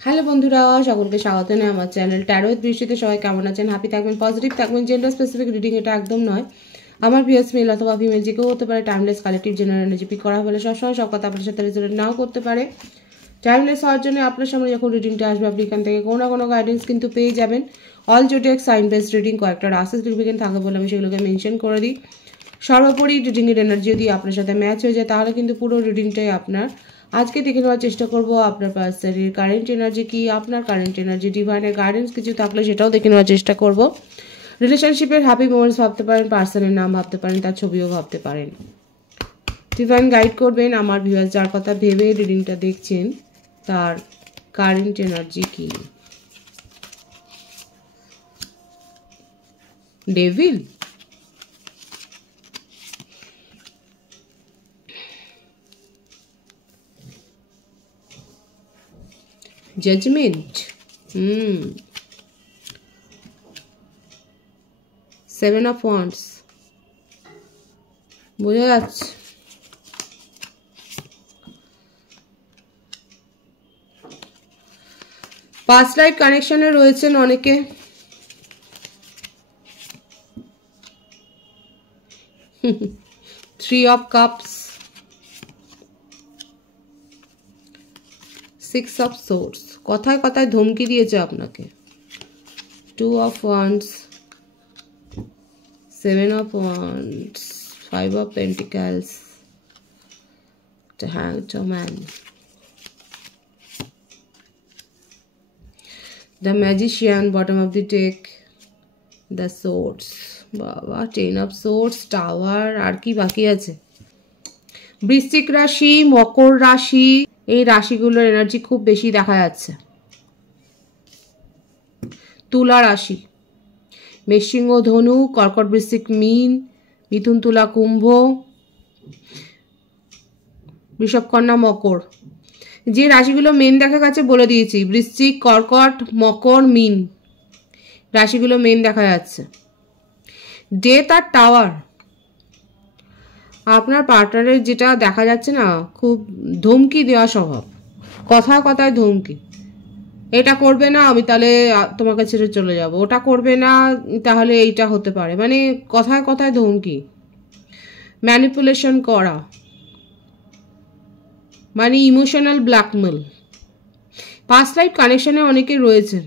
Hello বন্ধুরা, সকলকে স্বাগত জানাই আমার চ্যানেল ট্যারো উইথ বৃষ্টিতে। সবাই কেমন আছেন? হ্যাপি থাকবেন, পজিটিভ থাকবেন। জেন্ডার স্পেসিফিক রিডিং এটা একদম নয়। আমার ভিউয়ার্স মেল অথবা ফিমেল যে কেউ হতে পারে। Timeless collective general energy pick করা হলে সবসময় সব কথা আপনার সাথে রেজোনেট নাও করতে পারে। টাইমলেস হওয়ার জন্য আপনার সামনে যখন রিডিংটা আসবে আপনি এখান থেকে কোনো না কোনো গাইডেন্স কিন্তু পেয়ে যাবেন। All zodiac sign based reading, কয়েকটা রাশি সিগনিফিকেন্ট থাকে বলে আমি সেগুলোকে মেনশন করে দিই। সর্বোপরি রিডিংয়ের এনার্জি যদি আপনার সাথে ম্যাচ হয়ে যায় তাহলে কিন্তু পুরো রিডিংটাই আপনার। আজকে দেখে নেওয়ার চেষ্টা করব আপনার পার্সনের কারেন্ট এনার্জি কি, আপনার কারেন্ট এনার্জি, ডিভাইনের গাইডেন্স কিছু থাকলে সেটাও দেখে নেওয়ার চেষ্টা করব। রিলেশনশিপের হ্যাপি মোমেন্টস ভাবতে পারেন, পার্সনের নাম ভাবতে পারেন, তার ছবিও ভাবতে পারেন। ডিভাইন গাইড করবেন আমার ভিউয়ার্স যার কথা ভেবে রিডিংটা দেখছেন তার কারেন্ট এনার্জি কি। Devil, judgement, seven of wands, বোঝা যাচ্ছে পাস্ট লাইফ কানেকশনে রয়েছেন অনেকে। Three of cups, six of swords, কথায় কথায় ধমকি দিয়েছে আপনাকে। Two of wands, seven of wands, five of pentacles, the hanged man, the magician, bottom of the deck, the swords, বাবা টেন অফ সোর্স, টাওয়ার, আর কি বাকি আছে? বৃশ্চিক রাশি, মকর রাশি, এই রাশিগুলোর এনার্জি খুব বেশি দেখা যাচ্ছে। তুলা রাশি, মেষসিংহ ধনু, কর্কট বৃশ্চিক মীন, মিথুন তুলা কুম্ভ, বৃষভ কন্যা মকর। যে রাশিগুলো মেন দেখা গেছে বলে দিয়েছি, বৃশ্চিক, কর্কট, মকর, মীন, রাশিগুলো মেন দেখা যাচ্ছে। ডেথ আর টাওয়ার, আপনার পার্টনারের যেটা দেখা যাচ্ছে না, খুব ধমকি দেওয়া স্বভাব, কথায় কথায় ধমকি। এটা করবে না আমি তাহলে তোমাকে ছেড়ে চলে যাব, ওটা করবে না তাহলে এইটা হতে পারে, মানে কথায় কথায় ধমকি, ম্যানিপুলেশন করা, মানে ইমোশনাল ব্ল্যাকমেল। পাস্ট লাইফ কানেকশনে অনেকে রয়েছেন,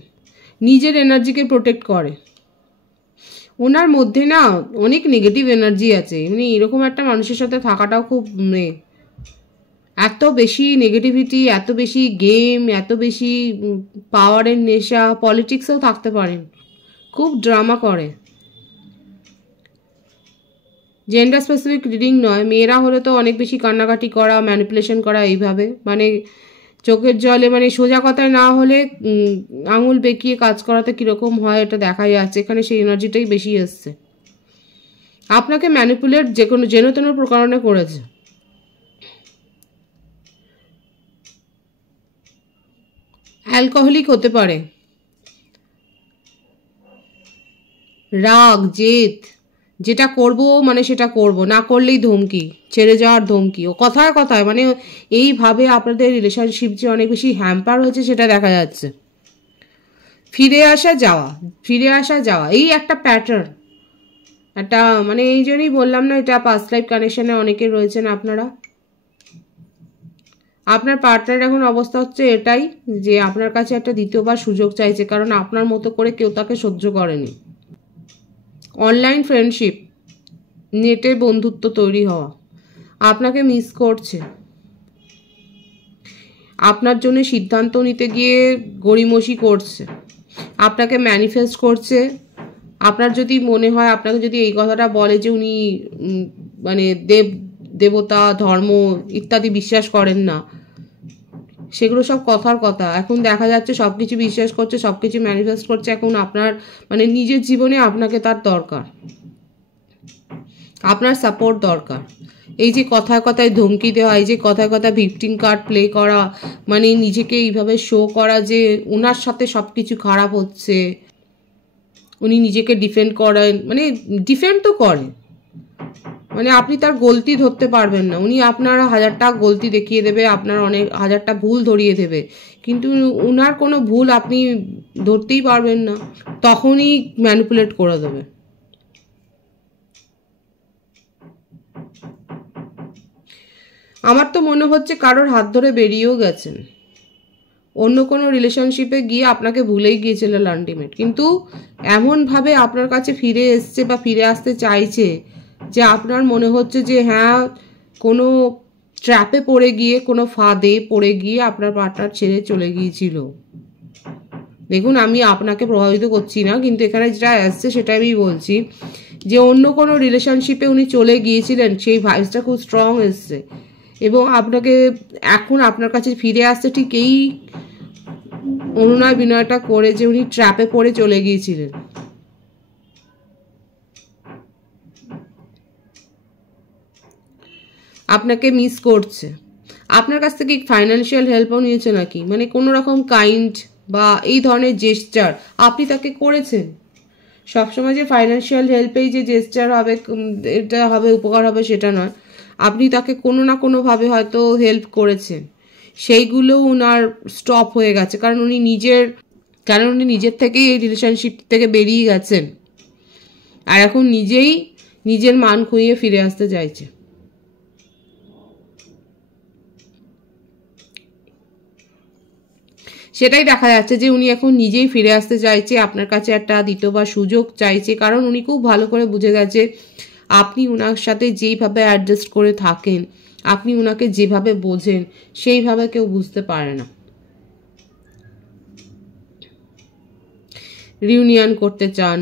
নিজের এনার্জিকে প্রোটেক্ট করে। ওনার মধ্যে না অনেক নেগেটিভ এনার্জি আছে, এমনি এরকম একটা মানুষের সাথে থাকাটাও খুব এত বেশি নেগেটিভিটি, এত বেশি গেম, এত বেশি পাওয়ারের নেশা, পলিটিক্সেও থাকতে পারেন, খুব ড্রামা করে। জেন্ডার স্পেসিফিক রিডিং নয়, মেয়েরা হলে তো অনেক বেশি কান্নাকাটি করা, ম্যানিপুলেশন করা, এইভাবে মানে চোখের জলে, মানে সোজা কথায় না হলে আঙুল বেঁকিয়ে কাজ করাতে কীরকম হয় এটা দেখা যাচ্ছে এখানে, সেই এনার্জিটাই বেশি এসছে। আপনাকে ম্যানিপুলেট যেন তেন প্রকারণে করেছে। অ্যালকোহলিক হতে পারে, রাগ, জেদ, যেটা করব মানে সেটা করব, না করলেই ধমকি, ছেড়ে যাওয়ার ধমকি, ও কথায় কথায়, মানে এইভাবে আপনাদের রিলেশনশিপ যে অনেক বেশি হ্যাম্পার হয়েছে সেটা দেখা যাচ্ছে। ফিরে আসা যাওয়া, ফিরে আসা যাওয়া, এই একটা প্যাটার্ন, একটা মানে এই জন্যই বললাম না এটা পাস্ট লাইফ কানেকশনে অনেকে রয়েছেন আপনারা। আপনার পার্টনার এখন অবস্থা হচ্ছে এটাই যে আপনার কাছে একটা দ্বিতীয়বার সুযোগ চাইছে, কারণ আপনার মতো করে কেউ তাকে সহ্য করেনি। অনলাইন ফ্রেন্ডশিপ, নেটে বন্ধুত্ব তৈরি হওয়া, আপনাকে মিস করছে, আপনার জন্য সিদ্ধান্ত নিতে গিয়ে গড়িমসি করছে, আপনাকে ম্যানিফেস্ট করছে। আপনার যদি মনে হয়, আপনাকে যদি এই কথাটা বলে যে উনি মানে দেবতা, ধর্ম ইত্যাদি বিশ্বাস করেন না, সেগুলো সব কথার কথা। এখন দেখা যাচ্ছে সব কিছু বিশ্বাস করছে, সব কিছু ম্যানিফেস্ট করছে। এখন আপনার মানে নিজের জীবনে আপনাকে তার দরকার, আপনার সাপোর্ট দরকার। এই যে কথায় কথায় ধমকি দেওয়া, এই যে কথায় কথায় ভিক্টিম কার্ড প্লে করা, মানে নিজেকে এইভাবে শো করা যে ওনার সাথে সব কিছু খারাপ হচ্ছে, উনি নিজেকে ডিফেন্ড করেন, মানে ডিফেন্ড তো করে, মানে আপনি তার গলতি ধরতে পারবেন না, উনি আপনার হাজারটা গলতি দেখিয়ে দেবে, আপনার অনেক হাজারটা ভুল ধরিয়ে দেবে, কিন্তু উনার কোনো ভুল আপনি ধরতেই পারবেন না, তখনই ম্যানিপুলেট করে দেবে। আমার তো মনে হচ্ছে কারোর হাত ধরে বেরিয়েও গেছেন, অন্য কোনো রিলেশনশিপে গিয়ে আপনাকে ভুলেই গিয়েছিলেন আলটিমেট, কিন্তু এমনভাবে আপনার কাছে ফিরে এসছে বা ফিরে আসতে চাইছে যে আপনার মনে হচ্ছে যে হ্যাঁ কোনো ট্র্যাপে পড়ে গিয়ে, কোনো ফাঁদে পড়ে গিয়ে আপনার পার্টনার ছেড়ে চলে গিয়েছিল। দেখুন, আমি আপনাকে প্রভাবিত করছি না, কিন্তু এখানে যেটা আসছে সেটা আমি বলছি যে অন্য কোনো রিলেশনশিপে উনি চলে গিয়েছিলেন, সেই ভাইবসটা খুব স্ট্রং এসছে এবং আপনাকে এখন আপনার কাছে ফিরে আসছে ঠিক এই অনুনয় বিনয়টা করে যে উনি ট্র্যাপে পড়ে চলে গিয়েছিলেন। আপনাকে মিস করছে, আপনার কাছ থেকে ফাইন্যান্সিয়াল হেল্পও নিয়েছে নাকি, মানে কোনো রকম কাইন্ড বা এই ধরনের জেস্টার আপনি তাকে করেছেন। সবসময় যে ফাইন্যান্সিয়াল হেল্পেই যে জেস্টার হবে, এটা হবে, উপকার হবে, সেটা নয়। আপনি তাকে কোনো না কোনোভাবে হয়তো হেল্প করেছেন, সেইগুলো উনার স্টপ হয়ে গেছে, কারণ উনি নিজের থেকেই এই রিলেশনশিপ থেকে বেরিয়ে গেছেন আর এখন নিজেই নিজের মান খুইয়ে ফিরে আসতে চাইছে। সেটাই দেখা যাচ্ছে যে উনি এখন নিজেই ফিরে আসতে চাইছে, আপনার কাছে একটা দ্বিতীয়বার সুযোগ চাইছে, কারণ উনি খুব ভালো করে বুঝে গেছে আপনি উনার সাথে যেইভাবে অ্যাডজাস্ট করে থাকেন, আপনি উনাকে যেভাবে বোঝেন, সেইভাবে কেউ বুঝতে পারে না। রিউনিয়ন করতে চান,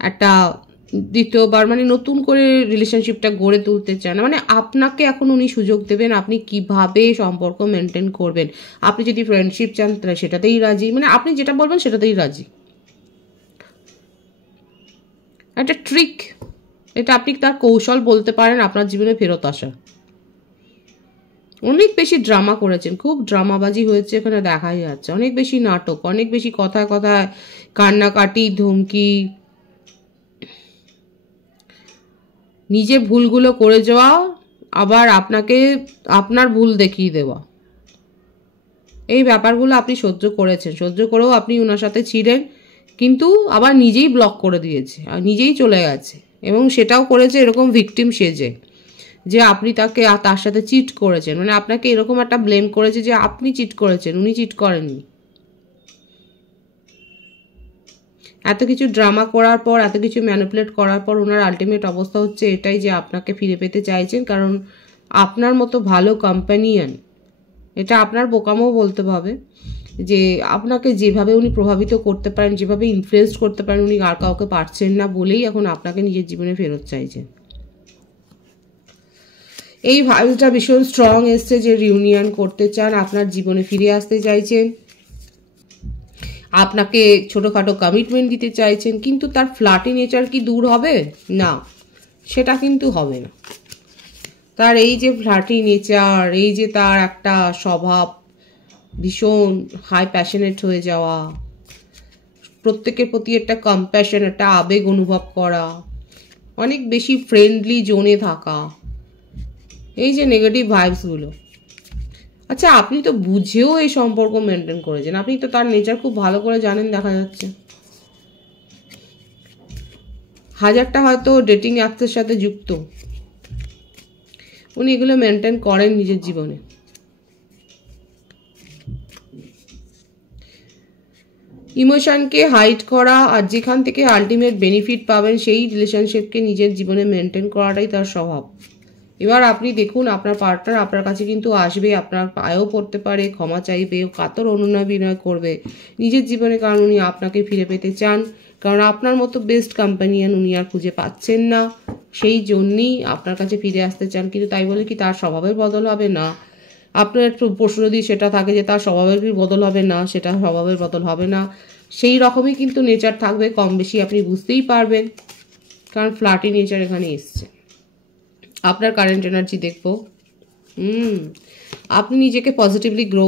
একটা দ্বিতীয়বার মানে নতুন করে রিলেশনশিপটা গড়ে তুলতে চান, মানে আপনাকে এখন উনি সুযোগ দেবেন আপনি কিভাবে সম্পর্ক মেনটেন করবেন। আপনি যদি ফ্রেন্ডশিপ চান তাহলে সেটাতেই রাজি, মানে আপনি যেটা বলবেন সেটাতেই রাজি। একটা ট্রিক, এটা আপনি তার কৌশল বলতে পারেন আপনার জীবনে ফেরত আসা। অনেক বেশি ড্রামা করেছেন, খুব ড্রামাবাজি হয়েছে এখানে দেখাই যাচ্ছে, অনেক বেশি নাটক, অনেক বেশি কথায় কথায় কান্নাকাটি, ধমকি, নিজে ভুলগুলো করে যাওয়া, আবার আপনাকে আপনার ভুল দেখিয়ে দেওয়া, এই ব্যাপারগুলো আপনি সহ্য করেছেন। সহ্য করেও আপনি ওনার সাথে ছিলেন, কিন্তু আবার নিজেই ব্লক করে দিয়েছে আর নিজেই চলে গেছে, এবং সেটাও করেছে এরকম ভিকটিম সেজে যে আপনি তার সাথে চিট করেছেন, মানে আপনাকে এরকম একটা ব্লেম করেছে যে আপনি চিট করেছেন, উনি চিট করেননি। এত কিছু ড্রামা করার পর, এত কিছু ম্যানিপুলেট করার পর ওনার আলটিমেট অবস্থা হচ্ছে এটাই যে আপনাকে ফিরে পেতে চাইছেন, কারণ আপনার মতো ভালো কোম্পানিয়ান, এটা আপনার বোকামও বলতে হবে যে আপনাকে যেভাবে উনি প্রভাবিত করতে পারেন, যেভাবে ইনফ্লুয়েন্স করতে পারেন, উনি আর কাউকে পারছেন না বলেই এখন আপনাকে নিজের জীবনে ফেরত চাইছেন। এই ভাইবসটা ভীষণ স্ট্রং এসছে যে রিউনিয়ন করতে চান, আপনার জীবনে ফিরে আসতে চাইছেন, আপনাকে ছোটোখাটো কমিটমেন্ট দিতে চাইছেন, কিন্তু তার ফ্লার্টি নেচার কি দূর হবে? না, সেটা কিন্তু হবে না। তার এই যে ফ্লার্টি নেচার, এই যে তার একটা স্বভাব ভীষণ হাই প্যাশনেট হয়ে যাওয়া, প্রত্যেকের প্রতি একটা কম্প্যাশন, একটা আবেগ অনুভব করা, অনেক বেশি ফ্রেন্ডলি জোনে থাকা, এই যে নেগেটিভ ভাইবসগুলো, আচ্ছা আপনি তো বুঝেও এই সম্পর্ক মেনটেন করেছেন, আপনি তো তার নেচার খুব ভালো করে জানেন দেখা যাচ্ছে। হাজারটা হয়তো ডেটিং অ্যাপসের সাথে যুক্ত, উনি এগুলো মেনটেন করেন নিজের জীবনে। ইমোশনকে হাইড করা আর যেখান থেকে আলটিমেট বেনিফিট পাবেন সেই রিলেশনশিপকে নিজের জীবনে মেনটেন করাটাই তার স্বভাব। এবার আপনি দেখুন আপনার পার্টনার আপনার কাছে কিন্তু আসবে, আপনার পায়েও পড়তে পারে, ক্ষমা চাইবে, কাতর অনুনয় বিনয় করবে নিজের জীবনে, কারণ উনি আপনাকে ফিরে পেতে চান, কারণ আপনার মতো বেস্ট কোম্পানিয়ান উনি আর খুঁজে পাচ্ছেন না, সেই জন্যই আপনার কাছে ফিরে আসতে চান। কিন্তু তাই বলে কি তার স্বভাবের বদল হবে? না। আপনার একটু প্রশ্ন যদি সেটা থাকে যে তার স্বভাবের কি বদল হবে? না, সেটা স্বভাবের বদল হবে না, সেই রকমই কিন্তু নেচার থাকবে, কম বেশি আপনি বুঝতেই পারবেন, কারণ ফ্ল্যাটি নেচার এখানে এসছে। আপনার কারেন্ট এনার্জি দেখবো, আপনি নিজেকে পজিটিভলি গ্রো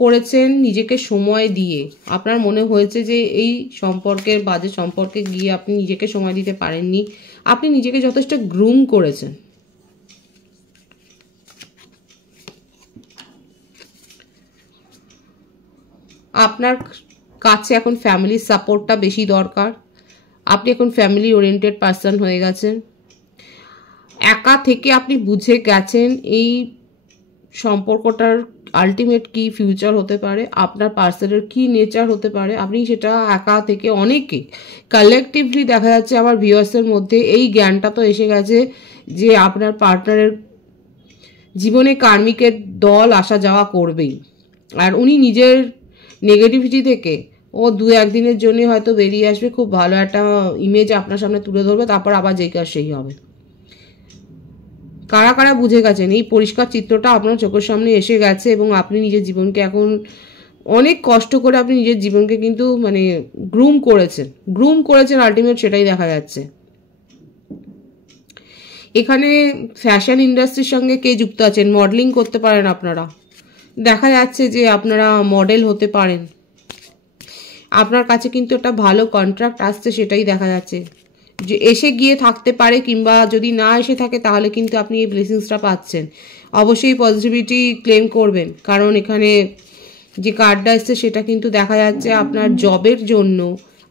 করেছেন নিজেকে সময় দিয়ে। আপনার মনে হয়েছে যে এই সম্পর্কের বাজে সম্পর্কে গিয়ে আপনি নিজেকে সময় দিতে পারেননি, আপনি নিজেকে যথেষ্ট গ্রুম করেছেন। আপনার কাছে এখন ফ্যামিলির সাপোর্টটা বেশি দরকার। আপনি এখন ফ্যামিলি ওরিয়েন্টেড পার্সন হয়ে গেছেন। একা থেকে আপনি বুঝে গেছেন এই সম্পর্কটার আলটিমেট কি ফিউচার হতে পারে, আপনার পার্সনের কি নেচার হতে পারে। আপনি সেটা একা থেকে অনেকে কালেকটিভলি দেখা যাচ্ছে আমার ভিউয়ার্সের মধ্যে এই জ্ঞানটা তো এসে গেছে যে আপনার পার্টনারের জীবনে কার্মিকের দল আসা যাওয়া করবেই। আর উনি নিজের নেগেটিভিটি থেকে ও 2-1 দিনের জন্য হয়তো বেরিয়ে আসবে, খুব ভালো একটা ইমেজ আপনার সামনে তুলে ধরবে, তারপর আবার যেই কাজ সেই হবে। কারা কারা বুঝে গেছেন এই পরিষ্কার চিত্রটা আপনার চোখের সামনে এসে গেছে এবং আপনি নিজের জীবনকে এখন অনেক কষ্ট করে আপনি নিজের জীবনকে কিন্তু মানে গ্রুম করেছেন আলটিমেট সেটাই দেখা যাচ্ছে। এখানে ফ্যাশন ইন্ডাস্ট্রির সঙ্গে কে যুক্ত আছেন, মডেলিং করতে পারেন আপনারা, দেখা যাচ্ছে যে আপনারা মডেল হতে পারেন। আপনার কাছে কিন্তু একটা ভালো কন্ট্রাক্ট আসছে সেটাই দেখা যাচ্ছে, যে এসে গিয়ে থাকতে পারে, কিংবা যদি না এসে থাকে তাহলে কিন্তু আপনি এই ব্লেসিংসটা পাচ্ছেন। অবশ্যই পজিটিভিটি ক্লেম করবেন, কারণ এখানে যে কার্ডটা এসছে সেটা কিন্তু দেখা যাচ্ছে আপনার জবের জন্য,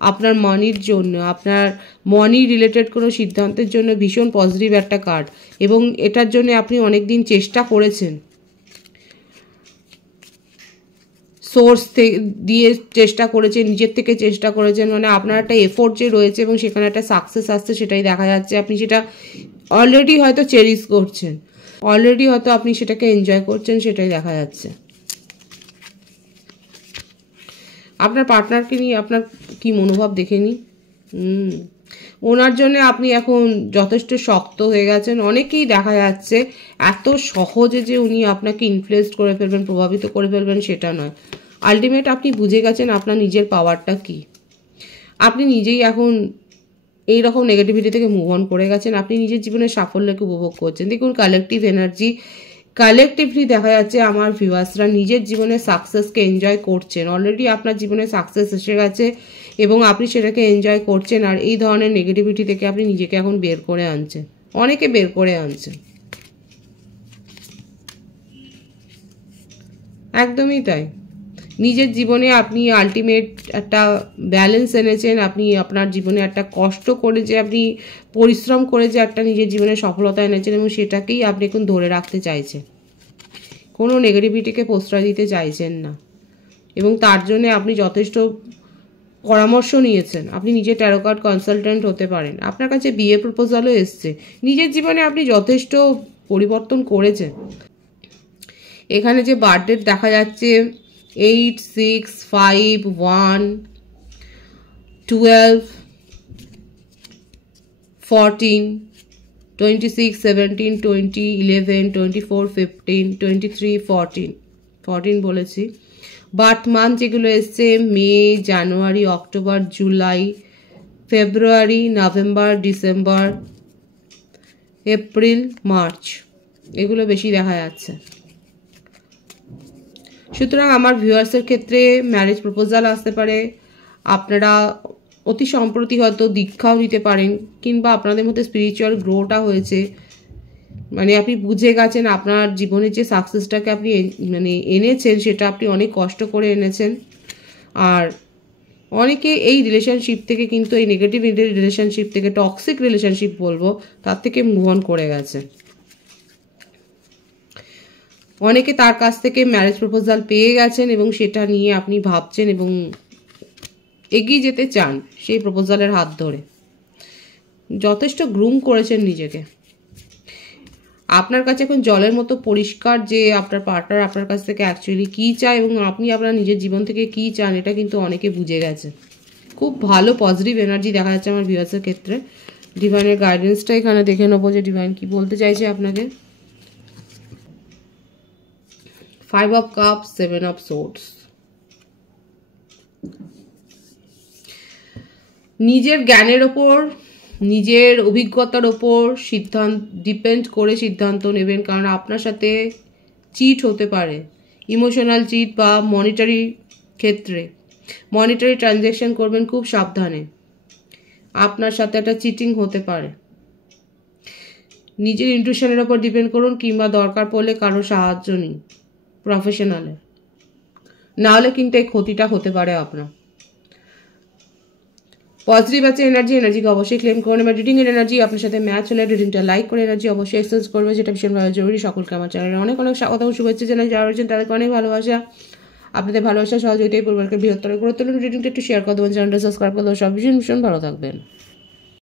আপনার মানির জন্য, আপনার মানি রিলেটেড কোনো সিদ্ধান্তের জন্য ভীষণ পজিটিভ একটা কার্ড, এবং এটার জন্য আপনি অনেক দিন চেষ্টা করেছেন, সোর্স দিয়ে চেষ্টা করেছেন, নিজের থেকে চেষ্টা করেছেন, মানে আপনার একটা এফোর্ট যে রয়েছে এবং সেখানে একটা সাকসেস আসছে সেটাই দেখা যাচ্ছে। আপনি সেটা অলরেডি হয়তো চেরিশ করছেন, অলরেডি হয়তো আপনি সেটাকে এনজয় করছেন, সেটাই দেখা যাচ্ছে। আপনার পার্টনারকে নিয়ে আপনার কি মনোভাব দেখে নি। ওনার জন্য আপনি এখন যথেষ্ট শক্ত হয়ে গেছেন। অনেকেই দেখা যাচ্ছে এত সহজে যে উনি আপনাকে ইনফ্লুয়েন্স করে ফেলবেন, প্রভাবিত করে ফেলবেন সেটা নয়। আলটিমেট আপনি বুঝে গেছেন আপনার নিজের পাওয়ারটা কি। আপনি নিজেই এখন এইরকম নেগেটিভিটি থেকে মুভ অন করে গেছেন, আপনি নিজের জীবনের সাফল্যকে উপভোগ করছেন। দেখুন কালেকটিভ এনার্জি, কালেকটিভলি দেখা যাচ্ছে আমার ভিউয়ার্সরা নিজের জীবনে সাকসেসকে এনজয় করছেন। অলরেডি আপনার জীবনে সাকসেস এসে গেছে এবং আপনি সেটাকে এনজয় করছেন, আর এই ধরনের নেগেটিভিটি থেকে আপনি নিজেকে এখন বের করে আনছেন, অনেকে বের করে আনছেন। একদমই তাই, নিজের জীবনে আপনি আলটিমেট একটা ব্যালেন্স এনেছেন। আপনি আপনার জীবনে একটা কষ্ট করে যে আপনি পরিশ্রম করে যে একটা নিজের জীবনে সফলতা এনেছেন এবং সেটাকেই আপনি এখন ধরে রাখতে চাইছেন, কোনো নেগেটিভিটিকে প্রশ্রয় দিতে চাইছেন না, এবং তার জন্য আপনি যথেষ্ট পরামর্শ নিয়েছেন। আপনি নিজে ট্যারো কার্ড কনসালটেন্ট হতে পারেন, আপনার কাছে বিয়ে প্রপোজালও এসছে, নিজের জীবনে আপনি যথেষ্ট পরিবর্তন করেছেন। এখানে যে বার্থডেট দেখা যাচ্ছে 8, 6, 5, 1, 12, 14, 26, 17, 20, 11, 24, 15, 23, 14 বলেছি। বার্থ মান্থ যেগুলো এসছে মে, জানুয়ারি, অক্টোবর, জুলাই, ফেব্রুয়ারি, নভেম্বর, ডিসেম্বর, এপ্রিল, মার্চ, এগুলো বেশি দেখা যাচ্ছে। সুতরাং আমার ভিউয়ার্সের ক্ষেত্রে ম্যারেজ প্রপোজাল আসতে পারে, আপনারা অতি সম্প্রতি হয়তো দীক্ষাও নিতে পারেন, কিংবা আপনাদের মধ্যে স্পিরিচুয়াল গ্রোটা হয়েছে, মানে আপনি বুঝে গেছেন আপনার জীবনের যে সাকসেসটাকে আপনি মানে এনেছেন সেটা আপনি অনেক কষ্ট করে এনেছেন। আর অনেকে এই রিলেশনশিপ থেকে কিন্তু এই নেগেটিভ রিলেশনশিপ থেকে, টক্সিক রিলেশনশিপ বলবো, তার থেকে মুভ অন করে গেছে। অনেকে তার কাছ থেকে ম্যারেজ প্রপোজাল পেয়ে গেছেন এবং সেটা নিয়ে আপনি ভাবছেন এবং এগিয়ে যেতে চান সেই প্রপোজালের হাত ধরে, যথেষ্ট গ্রুম করেছেন নিজেকে। আপনার কাছে এখন জলের মতো পরিষ্কার যে আপনার পার্টনার আপনার কাছ থেকে অ্যাকচুয়ালি কী চায় এবং আপনি আপনার নিজের জীবন থেকে কী চান, এটা কিন্তু অনেকে বুঝে গেছে। খুব ভালো পজিটিভ এনার্জি দেখা যাচ্ছে আমার ভিউয়ার্সের ক্ষেত্রে। ডিভাইনের গাইডেন্সটা এখানে দেখে নেবো যে ডিভাইন কি বলতে চাইছে আপনাকে। 5 of Cups, 7 of Swords। নিজের জ্ঞানের ওপর, নিজের অভিজ্ঞতার ওপর ডিপেন্ড করে সিদ্ধান্ত নেবেন, কারণ আপনার সাথে চিট হতে পারে, ইমোশনাল চিট বা মনিটারি ক্ষেত্রে মনিটারি ট্রানজ্যাকশন করবেন খুব সাবধানে, আপনার সাথে একটা চিটিং হতে পারে। নিজের ইনটিউশনের ওপর ডিপেন্ড করুন, কিংবা দরকার পড়লে কারো সাহায্য নিন প্রফেশনালে। না হলে কিন্তু এই ক্ষতিটা হতে পারে আপনার। পজিটিভ আছে এনার্জিকে অবশ্যই ক্লেম করুন। এবার রিডিং এর এনার্জি আপনার সাথে ম্যাচ হলে রিডিংটা লাইক করে এনার্জি অবশ্যই এক্সচেঞ্জ করবে, যেটা ভীষণভাবে জরুরি। সকলকে আমার চ্যানেলে অনেক স্বাগত শুভেচ্ছা জানাই। যারা রয়েছেন তাদেরকে অনেক ভালোবাসা। আপনাদের ভালোবাসা সহযোগিতায় পরিবারকে বৃহত্তর করে তুলুন। রিডিংটা একটু শেয়ার করে দেবেন, চ্যানেলটা সাবস্ক্রাইব করে দেবেন। সব ভীষণ ভালো থাকবেন।